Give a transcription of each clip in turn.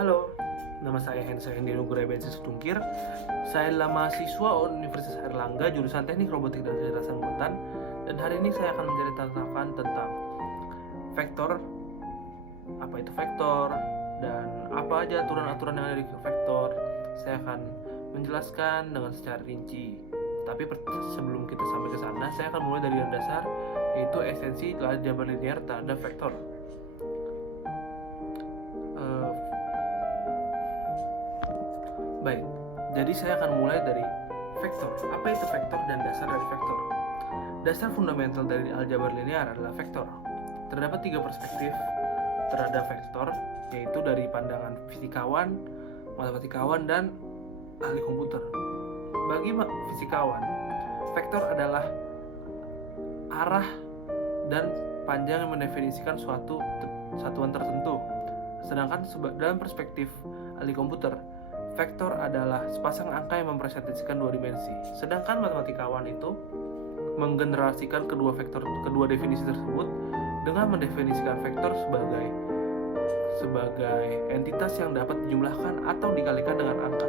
Halo, nama saya Hensa Hendi Nugraha Bensis Tungkir. Saya adalah mahasiswa Universitas Airlangga jurusan Teknik Robotik dan Kecerdasan Buatan. Dan hari ini saya akan menceritakan tentang vektor, apa itu vektor, dan apa aja aturan-aturan yang ada di vektor. Saya akan menjelaskan dengan secara rinci. Tapi sebelum kita sampai ke sana, saya akan mulai dari yang dasar, yaitu esensi aljabar linear terhadap vektor. Baik, jadi saya akan mulai dari vektor. Apa itu vektor dan dasar dari vektor? Dasar fundamental dari aljabar linear adalah vektor. Terdapat 3 perspektif terhadap vektor, yaitu dari pandangan fisikawan, matematikawan, dan ahli komputer. Bagi fisikawan, vektor adalah arah dan panjang yang mendefinisikan suatu satuan tertentu. Sedangkan dalam perspektif ahli komputer, vektor adalah sepasang angka yang mempresentasikan 2 dimensi. Sedangkan matematikawan itu menggenerasikan kedua definisi tersebut dengan mendefinisikan vektor sebagai entitas yang dapat dijumlahkan atau dikalikan dengan angka.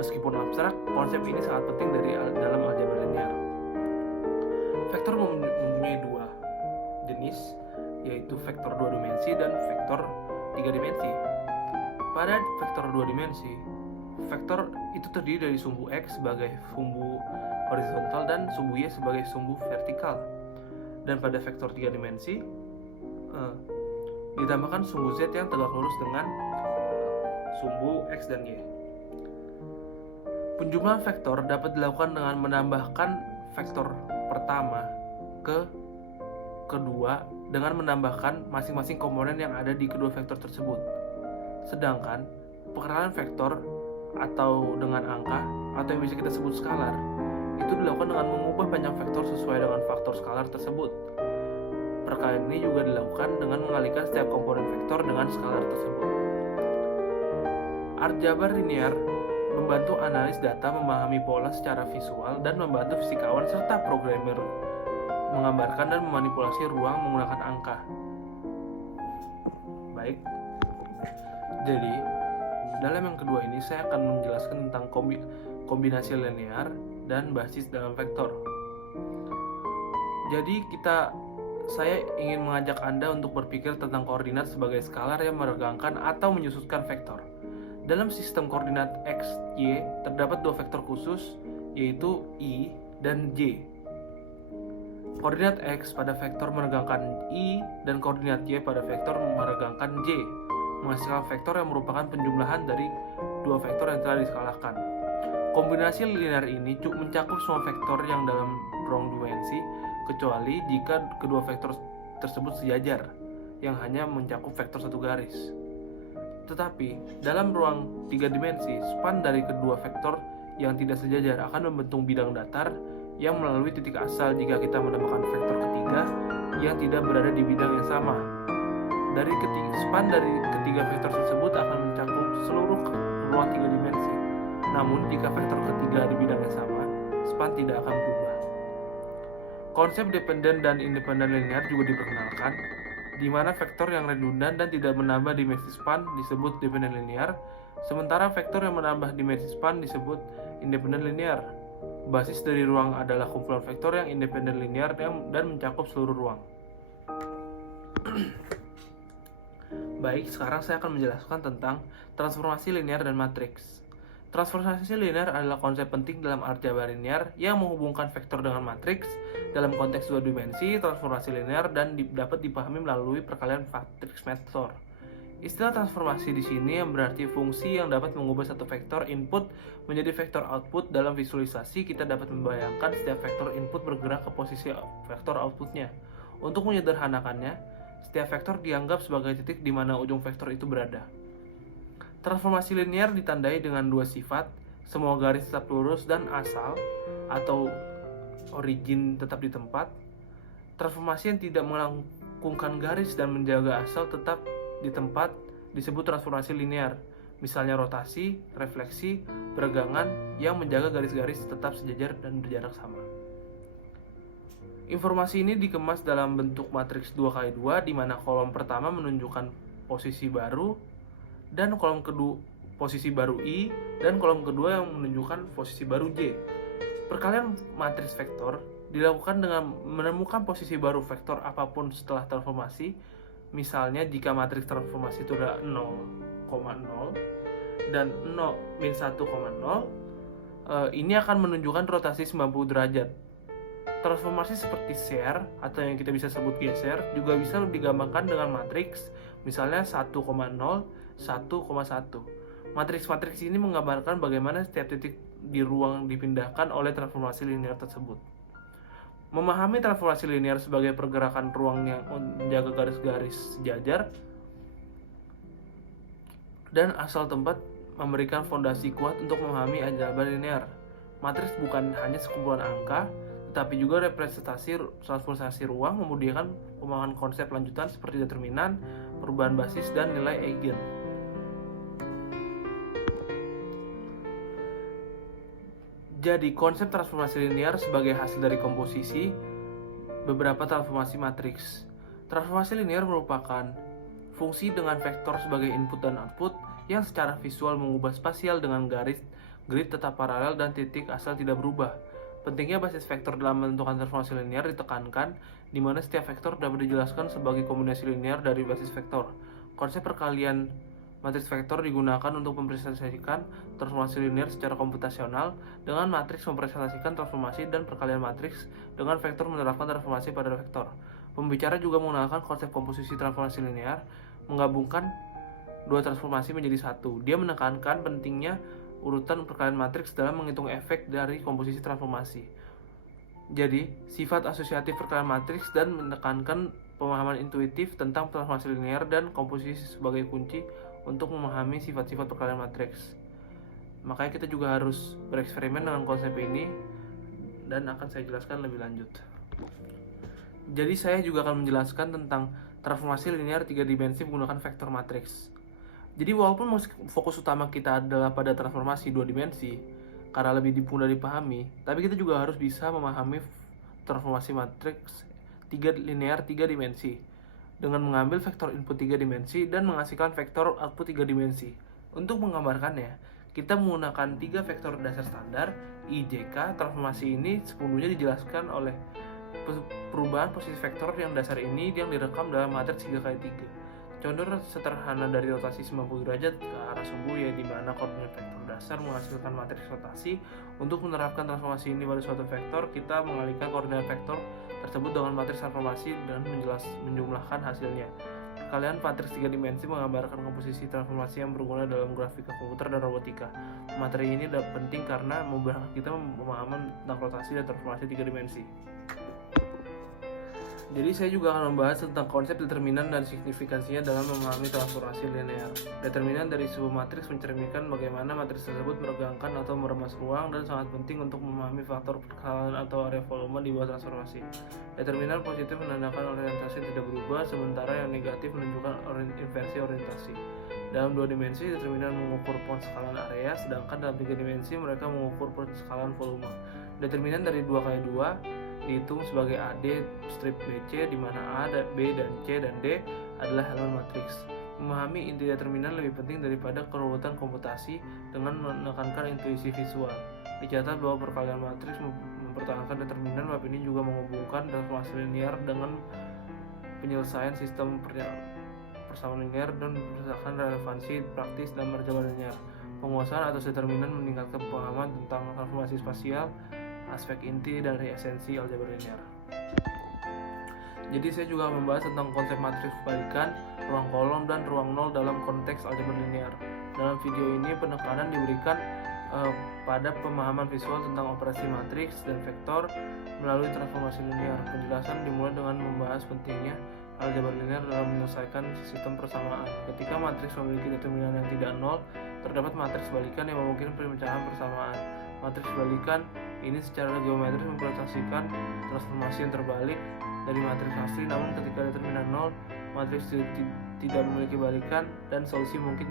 Meskipun abstrak, konsep ini sangat penting dalam aljabar linear. Vektor mempunyai 2 jenis, yaitu vektor 2 dimensi dan vektor 3 dimensi. Pada vektor 2 dimensi, vektor itu terdiri dari sumbu X sebagai sumbu horizontal dan sumbu Y sebagai sumbu vertikal. Dan pada vektor 3 dimensi ditambahkan sumbu Z yang tegak lurus dengan sumbu X dan Y. Penjumlahan vektor dapat dilakukan dengan menambahkan vektor pertama ke kedua dengan menambahkan masing-masing komponen yang ada di kedua vektor tersebut. Sedangkan pengenalan vektor atau dengan angka atau yang bisa kita sebut skalar itu dilakukan dengan mengubah panjang vektor sesuai dengan faktor skalar tersebut. Perkara ini juga dilakukan dengan mengalihkan setiap komponen vektor dengan skalar tersebut. Aljabar linear membantu analis data memahami pola secara visual dan membantu fisikawan serta programmer menggambarkan dan memanipulasi ruang menggunakan angka. Baik. Jadi, dalam yang kedua ini saya akan menjelaskan tentang kombinasi linear dan basis dalam vektor. Jadi saya ingin mengajak Anda untuk berpikir tentang koordinat sebagai skalar yang meregangkan atau menyusutkan vektor. Dalam sistem koordinat X, Y terdapat 2 vektor khusus, yaitu I dan J. Koordinat X pada vektor meregangkan I dan koordinat Y pada vektor meregangkan J, menghasilkan vektor yang merupakan penjumlahan dari 2 vektor yang telah diskalakan. Kombinasi linear ini cukup mencakup semua vektor yang dalam ruang dimensi, kecuali jika kedua vektor tersebut sejajar, yang hanya mencakup vektor satu garis. Tetapi, dalam ruang 3 dimensi, span dari kedua vektor yang tidak sejajar akan membentuk bidang datar yang melalui titik asal jika kita menambahkan vektor ketiga yang tidak berada di bidang yang sama. Span dari ketiga vektor tersebut akan mencakup seluruh ruang 3 dimensi. Namun, jika vektor ketiga di bidang yang sama, span tidak akan berubah. Konsep dependen dan independen linear juga diperkenalkan, di mana vektor yang redundan dan tidak menambah dimensi span disebut dependen linear, sementara vektor yang menambah dimensi span disebut independen linear. Basis dari ruang adalah kumpulan vektor yang independen linear dan mencakup seluruh ruang. Baik, sekarang saya akan menjelaskan tentang transformasi linear dan matriks. Transformasi linear adalah konsep penting dalam aljabar linear yang menghubungkan vektor dengan matriks dalam konteks 2 dimensi. Transformasi linear dan dapat dipahami melalui perkalian matriks vektor. Istilah transformasi di sini yang berarti fungsi yang dapat mengubah satu vektor input menjadi vektor output. Dalam visualisasi, kita dapat membayangkan setiap vektor input bergerak ke posisi vektor outputnya. Untuk menyederhanakannya, setiap vektor dianggap sebagai titik di mana ujung vektor itu berada. Transformasi linear ditandai dengan 2 sifat, semua garis tetap lurus dan asal atau origin tetap di tempat. Transformasi yang tidak melengkungkan garis dan menjaga asal tetap di tempat disebut transformasi linear. Misalnya rotasi, refleksi, peregangan yang menjaga garis-garis tetap sejajar dan berjarak sama. Informasi ini dikemas dalam bentuk matriks 2x2 di mana kolom pertama menunjukkan posisi baru dan kolom kedua posisi baru I, dan kolom kedua yang menunjukkan posisi baru J. Perkalian matriks vektor dilakukan dengan menemukan posisi baru vektor apapun setelah transformasi. Misalnya jika matriks transformasi itu adalah 0,0 dan 0-1,0, ini akan menunjukkan rotasi 90 derajat. Transformasi seperti share atau yang kita bisa sebut geser juga bisa digambarkan dengan matriks, misalnya 1,0, 1,1. Matriks-matriks ini menggambarkan bagaimana setiap titik di ruang dipindahkan oleh transformasi linear tersebut. Memahami transformasi linear sebagai pergerakan ruang yang menjaga garis-garis sejajar dan asal tempat memberikan fondasi kuat untuk memahami aljabar linear. Matriks bukan hanya sekumpulan angka, tetapi juga representasi transformasi ruang, memudahkan pemahaman konsep lanjutan seperti determinan, perubahan basis, dan nilai eigen. Jadi, konsep transformasi linear sebagai hasil dari komposisi beberapa transformasi matriks. Transformasi linear merupakan fungsi dengan vektor sebagai input dan output yang secara visual mengubah spasial dengan garis, grid tetap paralel, dan titik asal tidak berubah. Pentingnya basis vektor dalam menentukan transformasi linear ditekankan, di mana setiap vektor dapat dijelaskan sebagai kombinasi linear dari basis vektor. Konsep perkalian matriks vektor digunakan untuk mempresentasikan transformasi linear secara komputasional, dengan matriks mempresentasikan transformasi dan perkalian matriks, dengan vektor menerapkan transformasi pada vektor. Pembicara juga menggunakan konsep komposisi transformasi linear, menggabungkan dua transformasi menjadi satu. Dia menekankan pentingnya urutan perkalian matriks dalam menghitung efek dari komposisi transformasi. Jadi, sifat asosiatif perkalian matriks dan menekankan pemahaman intuitif tentang transformasi linear dan komposisi sebagai kunci untuk memahami sifat-sifat perkalian matriks. Makanya kita juga harus bereksperimen dengan konsep ini dan akan saya jelaskan lebih lanjut. Jadi saya juga akan menjelaskan tentang transformasi linear 3 dimensi menggunakan vektor matriks. Jadi walaupun fokus utama kita adalah pada transformasi 2 dimensi, karena lebih mudah dipahami, tapi kita juga harus bisa memahami transformasi matriks linear 3 dimensi dengan mengambil vektor input 3 dimensi dan menghasilkan vektor output 3 dimensi. Untuk menggambarkannya, kita menggunakan 3 vektor dasar standar I, J, K. Transformasi ini sepenuhnya dijelaskan oleh perubahan posisi vektor yang dasar ini yang direkam dalam matriks 3x3. Contoh sederhana dari rotasi 90 derajat ke arah sumbu, ya, di mana koordinat vektor dasar menghasilkan matriks rotasi. Untuk menerapkan transformasi ini pada suatu vektor, kita mengalihkan koordinat vektor tersebut dengan matriks transformasi dan menjumlahkan hasilnya. Perkalian matriks 3 dimensi menggambarkan komposisi transformasi yang berguna dalam grafika komputer dan robotika. Materi ini penting karena memudahkan kita pemahaman tentang rotasi dan transformasi 3 dimensi. Jadi saya juga akan membahas tentang konsep determinan dan signifikansinya dalam memahami transformasi linear. Determinan dari sebuah matriks mencerminkan bagaimana matriks tersebut meregangkan atau meremas ruang dan sangat penting untuk memahami faktor perkalian atau area volume di bawah transformasi. Determinan positif menandakan orientasi tidak berubah, sementara yang negatif menunjukkan inversi orientasi. Dalam 2 dimensi, determinan mengukur penskalan area, sedangkan dalam 3 dimensi mereka mengukur penskalan volume. Determinan dari 2x2 dihitung sebagai AD strip BC, di mana A, B, dan C, dan D adalah elemen matriks. Memahami inti determinan lebih penting daripada keruwetan komputasi dengan menekankan intuisi visual. Dicatat bahwa perkalian matriks mempertahankan determinan. Bab ini juga menghubungkan transformasi linear dengan penyelesaian sistem persamaan linear dan berdasarkan relevansi praktis dalam aljabar linear. Penguasaan atas determinan meningkatkan pemahaman tentang transformasi spasial, aspek inti dari esensi aljabar linear. Jadi saya juga membahas tentang konsep matriks balikan, ruang kolom, dan ruang nol dalam konteks aljabar linear. Dalam video ini penekanan diberikan pada pemahaman visual tentang operasi matriks dan vektor melalui transformasi linear. Penjelasan dimulai dengan membahas pentingnya aljabar linear dalam menyelesaikan sistem persamaan. Ketika matriks memiliki determinan yang tidak nol, terdapat matriks balikan yang memungkinkan pemecahan persamaan. Matriks balikan ini secara geometris mempresentasikan transformasi yang terbalik dari matriks asli, namun ketika determinan nol, matriks tidak memiliki balikan dan solusi mungkin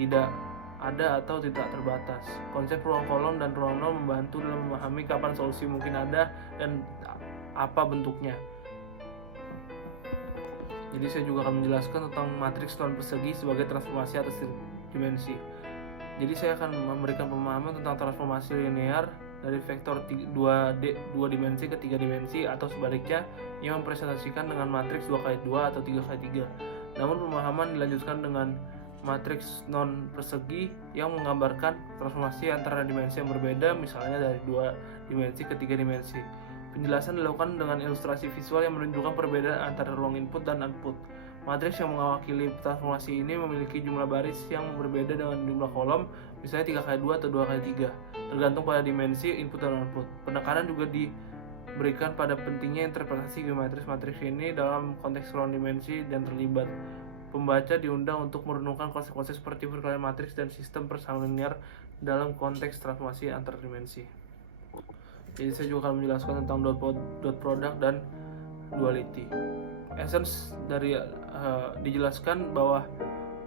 tidak ada atau tidak terbatas. Konsep ruang kolom dan ruang nol membantu dalam memahami kapan solusi mungkin ada dan apa bentuknya. Jadi saya juga akan menjelaskan tentang matriks non persegi sebagai transformasi atas dimensi. Jadi saya akan memberikan pemahaman tentang transformasi linear dari vektor 2 dimensi ke 3 dimensi atau sebaliknya yang mempresentasikan dengan matriks 2x2 atau 3x3. Namun pemahaman dilanjutkan dengan matriks non persegi yang menggambarkan transformasi antara dimensi yang berbeda, misalnya dari 2 dimensi ke 3 dimensi. Penjelasan dilakukan dengan ilustrasi visual yang menunjukkan perbedaan antara ruang input dan output. Matriks yang mewakili transformasi ini memiliki jumlah baris yang berbeda dengan jumlah kolom, misalnya 3x2 atau 2x3, tergantung pada dimensi input dan output. Penekanan juga diberikan pada pentingnya interpretasi geometris matriks ini dalam konteks ruang dimensi dan terlibat. Pembaca diundang untuk merenungkan konsep-konsep seperti perkalian matriks dan sistem persamaan linear dalam konteks transformasi antar dimensi. Jadi saya juga akan menjelaskan tentang dot product dan duality. Essence dari dijelaskan bahwa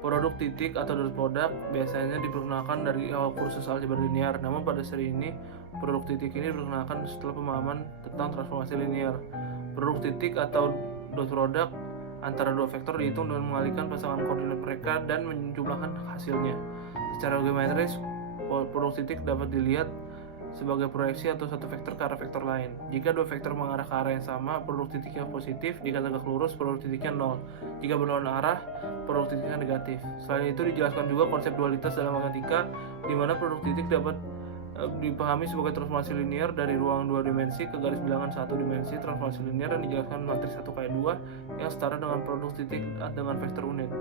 produk titik atau dot product biasanya diperkenalkan dari awal kursus aljabar linear. Namun pada seri ini produk titik ini diperkenalkan setelah pemahaman tentang transformasi linear. Produk titik atau dot product antara dua vektor dihitung dengan mengalihkan pasangan koordinat mereka dan menjumlahkan hasilnya. Secara geometris, produk titik dapat dilihat sebagai proyeksi atau satu vektor ke arah vektor lain. Jika dua vektor mengarah ke arah yang sama, produk titiknya positif. Jika tegak lurus, produk titiknya 0. Jika berlawanan arah, produk titiknya negatif. Selain itu dijelaskan juga konsep dualitas dalam matematika, di mana produk titik dapat dipahami sebagai transformasi linear dari ruang 2 dimensi ke garis bilangan 1 dimensi. Transformasi linear yang dijelaskan matriks 1x2 yang setara dengan produk titik dengan vektor unit.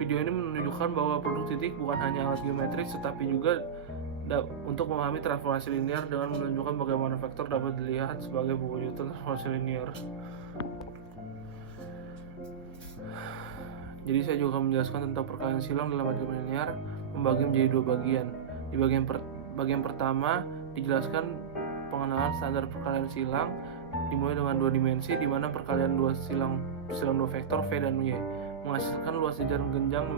Video ini menunjukkan bahwa produk titik bukan hanya alat geometris, tetapi juga untuk memahami transformasi linear dengan menunjukkan bagaimana vektor dapat dilihat sebagai perwujudan transformasi linear. Jadi saya juga akan menjelaskan tentang perkalian silang dalam aljabar linear, membagi menjadi dua bagian. Di bagian pertama dijelaskan pengenalan standar perkalian silang dimulai dengan 2 dimensi, di mana perkalian silang dua vektor V dan Y menghasilkan luas jajaran genjang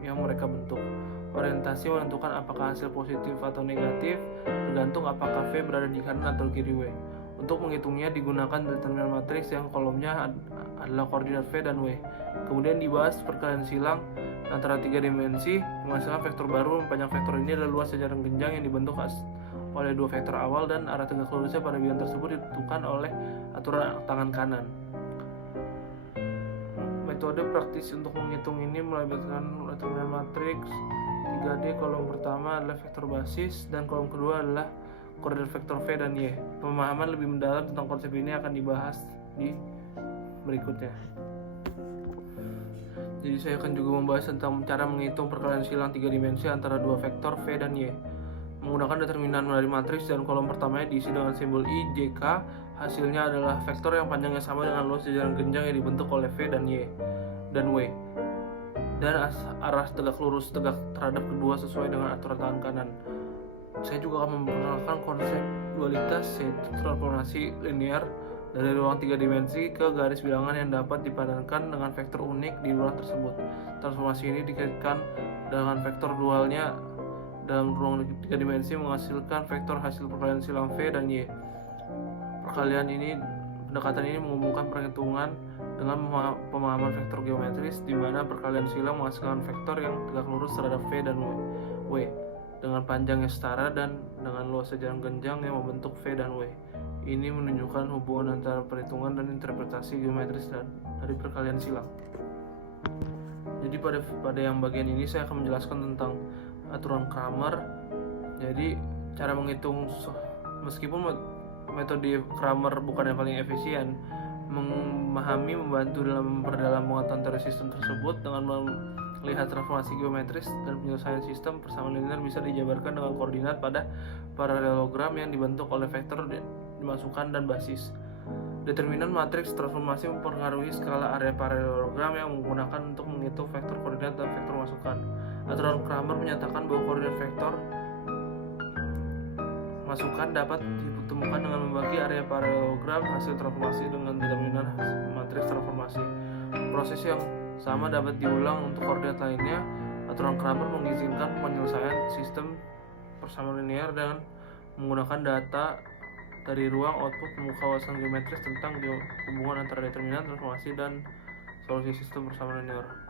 yang mereka bentuk. Orientasi menentukan apakah hasil positif atau negatif, tergantung apakah V berada di kanan atau kiri W. Untuk menghitungnya digunakan determinan matriks yang kolomnya adalah koordinat V dan W. Kemudian dibahas perkalian silang antara 3 dimensi menghasilkan vektor baru. Panjang vektor ini adalah luas jajaran genjang yang dibentuk oleh 2 vektor awal, dan arah tegak lurusnya pada bagian tersebut ditentukan oleh aturan tangan kanan. Metode praktis untuk menghitung ini melibatkan determinan matriks 3D. Kolom pertama adalah vektor basis dan kolom kedua adalah koordinat vektor V dan Y. Pemahaman lebih mendalam tentang konsep ini akan dibahas di berikutnya. Jadi saya akan juga membahas tentang cara menghitung perkalian silang 3 dimensi antara dua vektor V dan Y. Menggunakan determinan dari matriks dan kolom pertamanya diisi dengan simbol I, J, K. Hasilnya adalah vektor yang panjangnya sama dengan luas jajaran genjang yang dibentuk oleh V dan Y dan W, dan arah tegak lurus terhadap kedua sesuai dengan aturan tangan kanan. Saya juga akan memperkenalkan konsep dualitas, yaitu transformasi linear dari ruang 3 dimensi ke garis bilangan yang dapat dipadankan dengan vektor unik di ruang tersebut. Transformasi ini dikaitkan dengan vektor dualnya dalam ruang 3 dimensi menghasilkan vektor hasil perkalian silang V dan Y. Pendekatan ini menghubungkan perhitungan dengan pemahaman vektor geometris, di mana perkalian silang menghasilkan vektor yang tegak lurus terhadap V dan W dengan panjang yang setara dan dengan luas jajaran genjang yang membentuk V dan W. Ini menunjukkan hubungan antara perhitungan dan interpretasi geometris dari perkalian silang. Jadi pada yang bagian ini saya akan menjelaskan tentang aturan Cramer. Jadi cara menghitung, meskipun metode Cramer bukan yang paling efisien, membantu dalam memperdalam pengetahuan teori sistem tersebut. Dengan melihat transformasi geometris dan penyelesaian sistem persamaan linear bisa dijabarkan dengan koordinat pada paralelogram yang dibentuk oleh vektor dimasukkan dan basis. Determinan matriks transformasi mempengaruhi skala area paralelogram yang menggunakan untuk menghitung vektor koordinat dan vektor masukan. Aturan Cramer menyatakan bahwa koordinat vektor masukan dapat ditemukan dengan membagi area paralelogram hasil transformasi dengan determinan matriks transformasi. Proses yang sama dapat diulang untuk koordinat lainnya. Aturan Cramer mengizinkan penyelesaian sistem persamaan linear dengan menggunakan data dari ruang output membuka wawasan geometris tentang hubungan antara determinan transformasi dan solusi sistem persamaan linear.